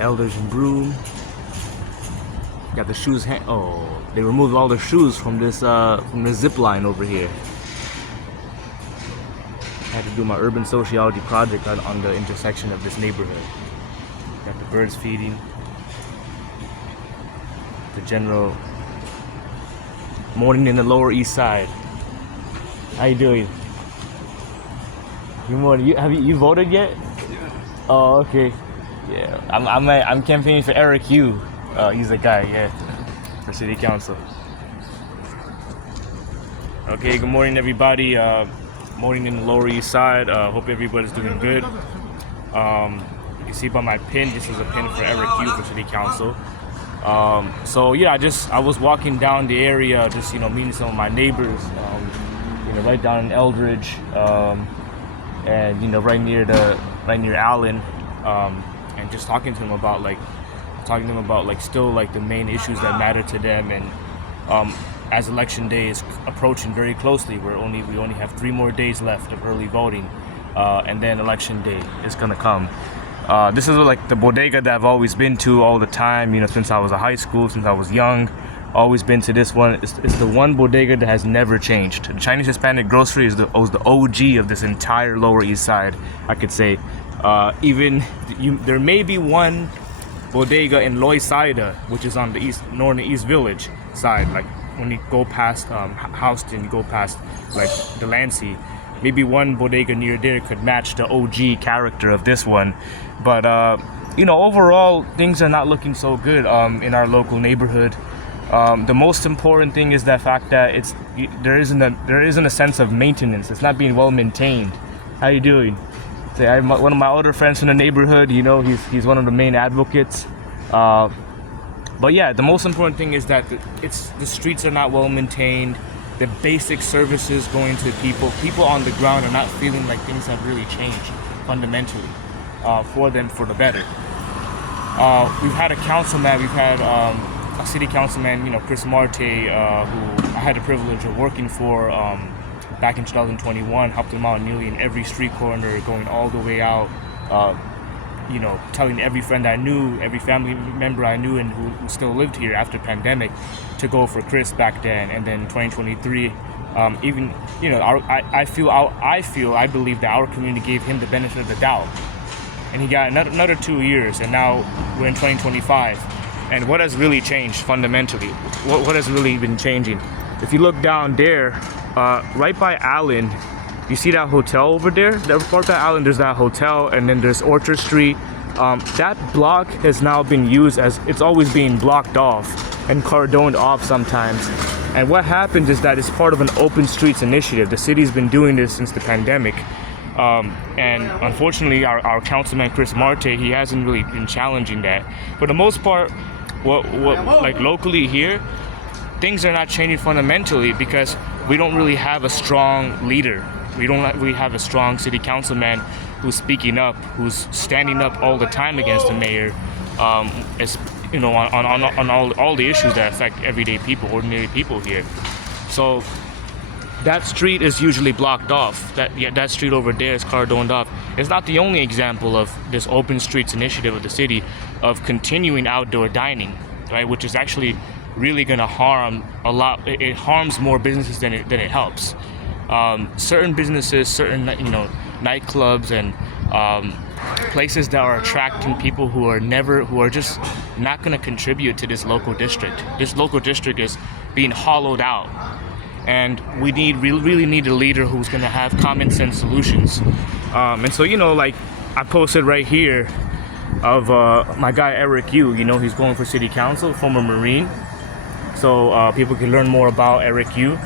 Elders and broom. Got the shoes. Oh, they removed all the shoes from this zip line over here. I had to do my urban sociology project on the intersection of this neighborhood. Got the birds feeding. The general morning in the Lower East Side. How you doing? Good morning. You voted yet? Yeah. Oh, okay. Yeah, I'm campaigning for Eric Yu. He's the guy, yeah, for city council. Okay, good morning, everybody. Morning in the Lower East Side. Hope everybody's doing good. You can see by my pin, this is a pin for Eric Yu for city council. So yeah, I was walking down the area, just meeting some of my neighbors. Right down in Eldridge, and right near Allen, and just talking to them about still the main issues that matter to them. And as election day is approaching very closely, we only have 3 more days left of early voting, and then election day is gonna come. This is the bodega that I've always been to all the time, since I was in high school, since I was young. Always been to this one. It's the one bodega that has never changed. The Chinese Hispanic grocery was the OG of this entire Lower East Side, I could say. There may be one bodega in Loisaida, which is on the northern East Village side, when you go past Houston, you go past Delancey. Maybe one bodega near there could match the OG character of this one, but overall things are not looking so good in our local neighborhood. The most important thing is the fact that there isn't a sense of maintenance. It's not being well maintained. How you doing? So one of my older friends from the neighborhood. He's one of the main advocates. But yeah, the most important thing is that the streets are not well maintained. The basic services going to people on the ground are not feeling like things have really changed fundamentally for them for the better. We've had a councilman. We've had a city councilman, Chris Marte, who I had the privilege of working for back in 2021, helped him out nearly in every street corner, going all the way out, telling every friend I knew, every family member I knew and who still lived here after pandemic to go for Chris back then. And then 2023, I believe that our community gave him the benefit of the doubt. And he got another 2 years, and now we're in 2025. And what has really changed fundamentally? What has really been changing? If you look down there, right by Allen, you see that hotel over there? Right by Allen, there's that hotel, and then there's Orchard Street. That block has now been used as, it's always being blocked off and cordoned off sometimes. And what happens is that it's part of an open streets initiative. The city's been doing this since the pandemic. And unfortunately, our councilman, Chris Marte, he hasn't really been challenging that. For the most part, locally here, things are not changing fundamentally because we don't really have a strong leader. We don't really have a strong city councilman who's speaking up, who's standing up all the time against the mayor, on all the issues that affect everyday people, ordinary people here. So that street is usually blocked off. That street over there is cordoned off. It's not the only example of this open streets initiative of the city of continuing outdoor dining, right? Which is actually really going to harm a lot. It harms more businesses than it helps. Certain businesses, certain nightclubs and places that are attracting people who are just not going to contribute to this local district. This local district is being hollowed out. And we really need a leader who's going to have common sense solutions. And so, I posted right here of my guy Eric Yu. He's going for city council, former Marine. So people can learn more about Eric Yu.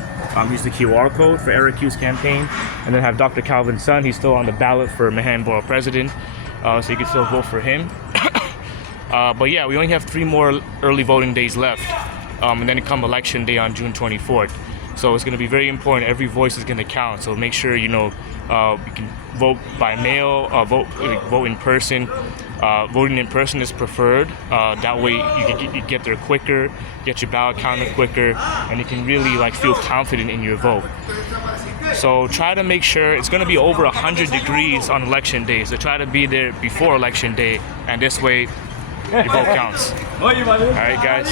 Use the QR code for Eric Yu's campaign. And then have Dr. Calvin Sun. He's still on the ballot for Manhattan Borough President. So you can still vote for him. But yeah, we only have 3 more early voting days left. And then come election day on June 24th. So it's going to be very important. Every voice is going to count. So make sure you can vote by mail, vote in person. Voting in person is preferred. That way you get there quicker, get your ballot counted quicker, and you can really feel confident in your vote. So try to make sure it's going to be over 100 degrees on election day. So try to be there before election day, and this way Your vote counts. All right, guys.